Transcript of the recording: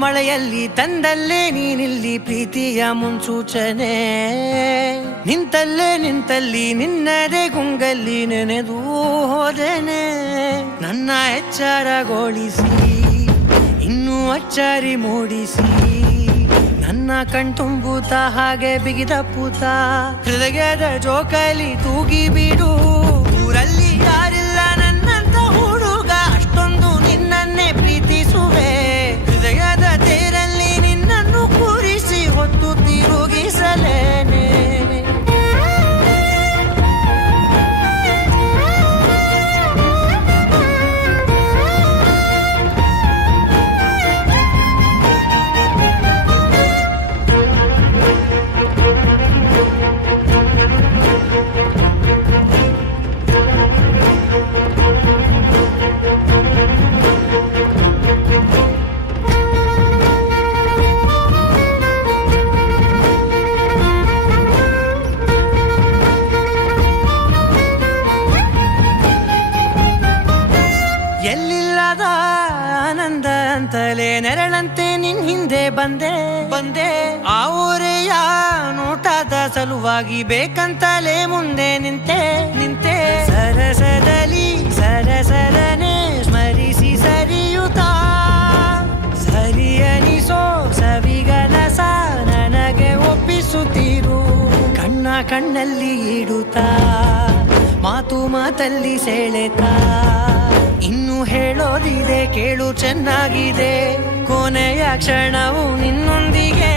ಮಳೆಯಲ್ಲಿ ತಂದಲ್ಲೇ ನೀನಿಲ್ಲಿ ಪ್ರೀತಿಯ ಮುನ್ಸೂಚನೆ, ನಿಂತಲ್ಲಿ ನಿನ್ನದೇ ಗುಂಗಲ್ಲಿ ನೆನೆದು ಹೋದೆನೆ. ನನ್ನ ಎಚ್ಚರಗೊಳಿಸಿ ಇನ್ನೂ ಅಚ್ಚರಿ ಮೂಡಿಸಿ, ನನ್ನ ಕಣ್ತುಂಬುತ್ತ ಹಾಗೆ ಬಿಗಿದ ಪೂತ ಹೃದಯದ ಜೋಕಾಲಿ ತೂಗಿ ಬಿಡು. ಊರಲ್ಲಿ ಯಾರಿಲ್ಲ ನನ್ನಂತ ಹುಡುಗ, ಅಷ್ಟೊಂದು ನಿನ್ನನ್ನೇ ಪ್ರೀತಿಸುವೆ. ಹೃದಯದ ತೇರಲ್ಲಿ ನಿನ್ನನ್ನು ಕೂರಿಸಿ ಹೊತ್ತು ತಿರುಗಿಸಲೇನೆ. ಎಲ್ಲಿಲ್ಲದ ಆನಂದ ಅಂತಲೇ ನೆರಳಂತೆ ನಿನ್ ಹಿಂದೆ ಬಂದೆ. ಆ ಊರೆಯ ನೋಟದ ಸಲುವಾಗಿ ಬೇಕಂತಲೇ ಮುಂದೆ ನಿಂತೆ. ಸರಸರನೆ ಸ್ಮರಿಸಿ ಸರಿಯುತ್ತಾ, ಸರಿಯನಿಸೋ ಸವಿಗನಸ ನನಗೆ ಒಪ್ಪಿಸುತ್ತೀರು. ಕಣ್ಣಲ್ಲಿ ಇಡುತ್ತಾ, ಮಾತಲ್ಲಿ ಸೆಳೆತಾ, ಇನ್ನು ಹೇಳೋದಿದೆ ಕೇಳು ಚೆನ್ನಾಗಿದೆ. ಕೊನೆಯ ಕ್ಷಣವು ನಿನ್ನೊಂದಿಗೆ.